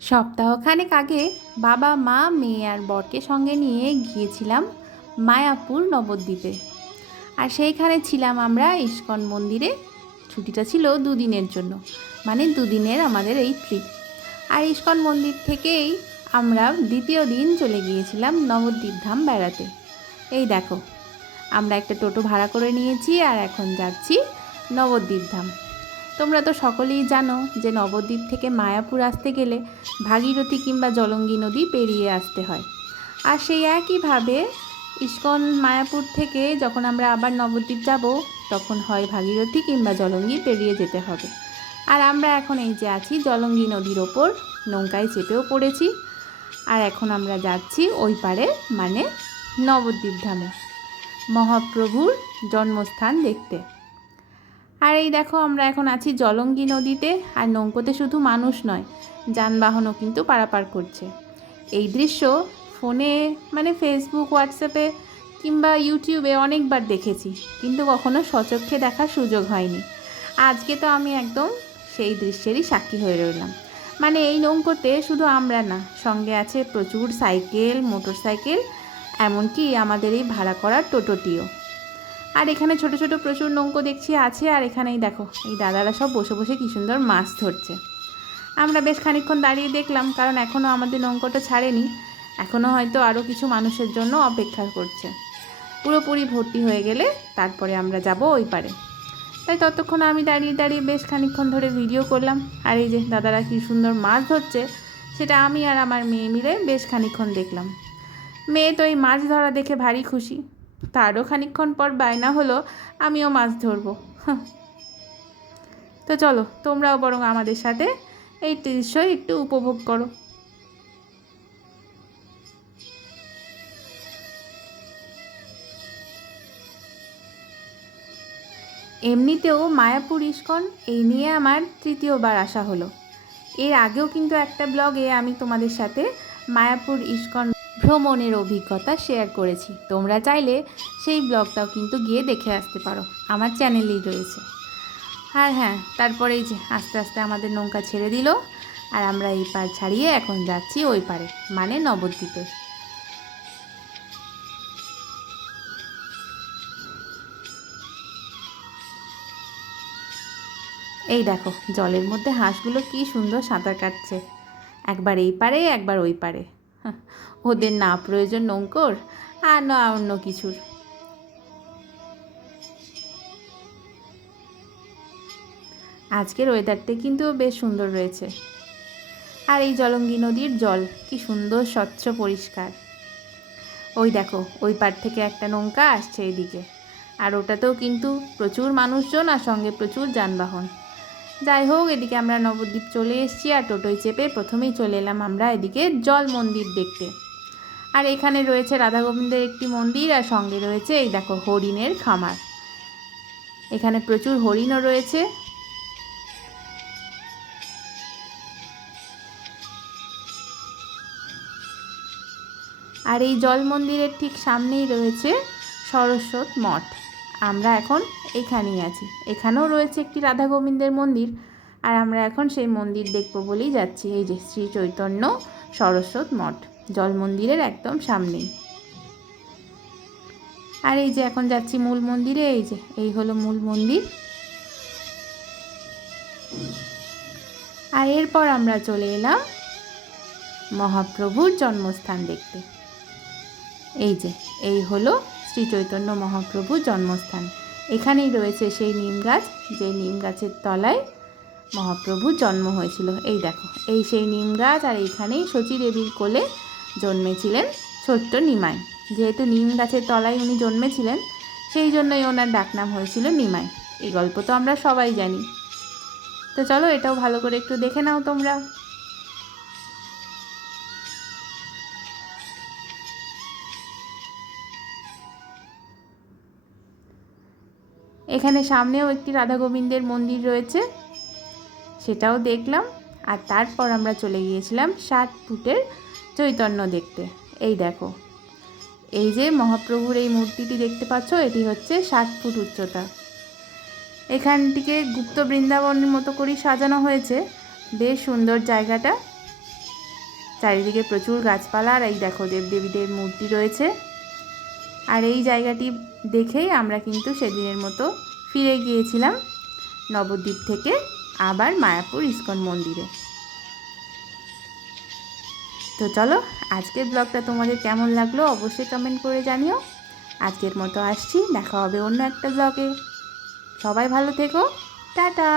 সপ্তাহখানেক আগে বাবা, মা, মেয়ে আর বরকে সঙ্গে নিয়ে গিয়েছিলাম মায়াপুর নবদ্বীপে। আর সেইখানে ছিলাম আমরা ইস্কন মন্দিরে। ছুটিটা ছিল দুদিনের জন্য মানে দুদিনের আমাদের এই ট্রিপ আর ইস্কন মন্দির থেকেই আমরা দ্বিতীয় দিন চলে গিয়েছিলাম নবদ্বীপ ধাম বেড়াতে। এই দেখো, আমরা একটা টোটো ভাড়া করে নিয়েছি আর এখন যাচ্ছি নবদ্বীপ ধাম। তোমরা তো সকলেই জানো যে নবদ্বীপ থেকে মায়াপুর আসতে গেলে ভাগীরথী কিংবা জলঙ্গি নদী পেরিয়ে আসতে হয়। আর সেই একইভাবে ইস্কন মায়াপুর থেকে যখন আমরা আবার নবদ্বীপ যাব, তখন হয় ভাগীরথী কিংবা জলঙ্গি পেরিয়ে যেতে হবে। আর আমরা এখন এই যে আছি, জলঙ্গি নদীর ওপর, নৌকায় চেপেও পড়েছি। আর এখন আমরা যাচ্ছি ওই পারে মানে নবদ্বীপ ধামে। মহাপ্রভুর জন্মস্থান দেখতে। আর এই দেখো, আমরা এখন আছি জলঙ্গি নদীতে, আর নৌকোতে শুধু মানুষ নয়, যানবাহনও কিন্তু পারাপার করছে। এই দৃশ্য ফোনে মানে ফেসবুক হোয়াটসঅ্যাপে কিংবা ইউটিউবে অনেকবার দেখেছি, কিন্তু কখনো সচক্ষে দেখার সুযোগ হয়নি। আজকে তো আমি একদম সেই দৃশ্যেরই সাক্ষী হয়ে রইলাম। মানে এই নৌকোতে শুধু আমরা না, সঙ্গে আছে প্রচুর সাইকেল মোটর সাইকেল এমনকি আমাদের এই ভাড়া করার টোটোটিও। আর এখানে ছোট ছোট প্রচুর নৌকো দেখছি আছে, আর এখানেই দেখো, এই দাদারা সব বসে বসে কী সুন্দর মাছ ধরছে। আমরা বেশ খানিকক্ষণ দাঁড়িয়ে দেখলাম, কারণ এখনও আমাদের নৌকোটা ছাড়েনি। এখনও হয়তো আরও কিছু মানুষের জন্য অপেক্ষা করছে। পুরোপুরি ভর্তি হয়ে গেলে তারপরে আমরা যাব ওই পারে। তাই ততক্ষণ আমি দাঁড়িয়ে দাঁড়িয়ে বেশ খানিকক্ষণ ধরে ভিডিও করলাম, আর এই যে দাদারা কী সুন্দর মাছ ধরছে, সেটা আমি আর আমার মেয়ে মিলে বেশ খানিকক্ষণ দেখলাম। মেয়ে তো এই মাছ ধরা দেখে ভারী খুশি। তারও খানিকক্ষণ পর বায়না হলো, আমিও মাছ ধরবো। তো চলো, তোমরাও বরং আমাদের সাথে এই দৃশ্য একটু উপভোগ করো এমনিতেও মায়াপুর ইস্কন, এই নিয়ে আমার তৃতীয়বার আসা হলো এর আগেও কিন্তু একটা ব্লগে আমি তোমাদের সাথে মায়াপুর ইস্কন ভ্রমণের অভিজ্ঞতা শেয়ার করেছি। তোমরা চাইলে সেই ব্লগটাও কিন্তু গিয়ে দেখে আসতে পারো। আমার চ্যানেলেই রয়েছে। আর হ্যাঁ তারপরে এই যে আস্তে আস্তে আমাদের নৌকা ছেড়ে দিল আর আমরা এই পার ছাড়িয়ে এখন যাচ্ছি ওই পারে মানে নবদ্বীপে। এই দেখো, জলের মধ্যে হাঁসগুলো কি সুন্দর সাঁতার কাটছে। একবার এই পারে, একবার ওই পারে। ওদের না প্রয়োজন নৌকোর আর না অন্য কিছুর। আজকের ওয়েদারটা কিন্তু বেশ সুন্দর রয়েছে। আর এই জলঙ্গি নদীর জল কি সুন্দর, স্বচ্ছ, পরিষ্কার। ওই দেখো, ওই পার থেকে একটা নৌকা আসছে এদিকে। আর ওটাতেও কিন্তু প্রচুর মানুষজন আর সঙ্গে প্রচুর যানবাহন। যাই হোক, এদিকে আমরা নবদ্বীপ চলে এসেছি আর টোটোয় চেপে প্রথমেই চলে এলাম আমরা এদিকে জল মন্দির দেখতে। আর এখানে রয়েছে রাধা গোবিন্দের একটি মন্দির আর সঙ্গে রয়েছে এই দেখো হরিণের খামার। এখানে প্রচুর হরিণও রয়েছে। আর এই জল মন্দিরের ঠিক সামনেই রয়েছে সরস্বত মঠ। আমরা এখন এখানেই আছি। এখানেও রয়েছে একটি রাধা গোবিন্দের মন্দির আর আমরা এখন সেই মন্দির দেখব বলেই যাচ্ছি। এই যে শ্রী চৈতন্য সরস্বত মঠ, জল মন্দিরের একদম সামনেই। আর এই যে এখন যাচ্ছি মূল মন্দিরে, এই যে, এই হলো মূল মন্দির। আর এরপর আমরা চলে এলাম মহাপ্রভুর জন্মস্থান দেখতে। এই যে, এই হলো শ্রী চৈতন্য মহাপ্রভুর জন্মস্থান। এখানেই রয়েছে সেই নিম গাছ, যে নিম গাছের তলায় মহাপ্রভুর জন্ম হয়েছিল। এই দেখো, এই সেই নিম গাছ আর এইখানেই শচী দেবীর কোলে জন্মেছিলেন ছোট্ট নিমাই। যেহেতু নিম গাছের তলায় উনি জন্মেছিলেন, সেই জন্যই ওনার ডাকনাম হয়েছিল নিমাই। এই গল্প তো আমরা সবাই জানি। তো চলো এটাও ভালো করে একটু দেখে নাও তোমরা। এখানে সামনেও একটি রাধা গোবিন্দের মন্দির রয়েছে, সেটাও দেখলাম। আর তারপর আমরা চলে গিয়েছিলাম সাত ফুটের চৈতন্য দেখতে। এই দেখো, এই যে মহাপ্রভুর এই মূর্তিটি দেখতে পাচ্ছ, এটি হচ্ছে সাত ফুট উচ্চতা। এখানটিকে গুপ্ত বৃন্দাবনের মতো করেই সাজানো হয়েছে, বেশ সুন্দর জায়গাটা। চারিদিকে প্রচুর গাছপালা আর এই দেখো দেবদেবীদের মূর্তি রয়েছে। আর এই জায়গাটি দেখেই আমরা কিন্তু সেদিনের মতো ফিরে গিয়েছিলাম নবদ্বীপ থেকে আবার মায়াপুর ইস্কন মন্দিরে। তো চলো, আজকের ব্লগটা তোমাদের কেমন লাগল অবশ্যই কমেন্ট করে জানিও। আজকের মতো আসছি, দেখা হবে অন্য একটা ব্লগে। সবাই ভালো থেকো, টাটা!